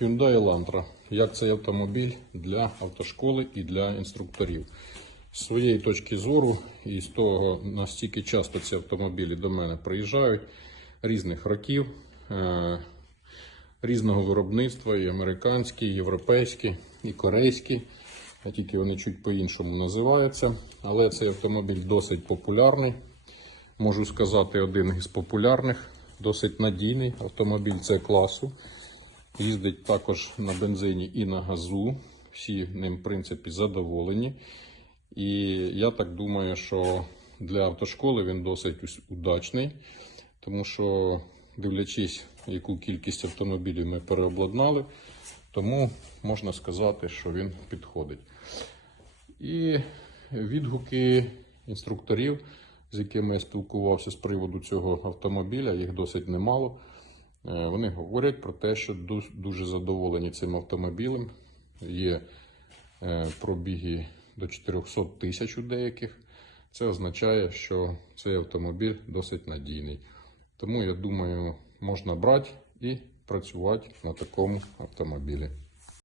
Hyundai Elantra. Як цей автомобіль для автошколи і для інструкторів. З своєї точки зору і з того, настільки часто ці автомобілі до мене приїжджають різних років, е, різного виробництва, і американські, і європейські, і корейські. Тільки вони чуть по-іншому називаються. Але цей автомобіль досить популярний. Можу сказати, один із популярних, досить надійний автомобіль С класу. Їздить також на бензині і на газу. Всі ним, в принципі, задоволені. І я так думаю, що для автошколи він досить удачний, тому що, дивлячись, яку кількість автомобілів ми переобладнали, тому можна сказати, що він підходить. І відгуки інструкторів, з якими я спілкувався з приводу цього автомобіля, їх досить немало. Е, Вони говорять про те, що дуже задоволені цим автомобілем. Є е, пробіги до 400 тисяч у деяких. Це означає, що цей автомобіль досить надійний. Тому я думаю, можна брати і працювати на такому автомобілі.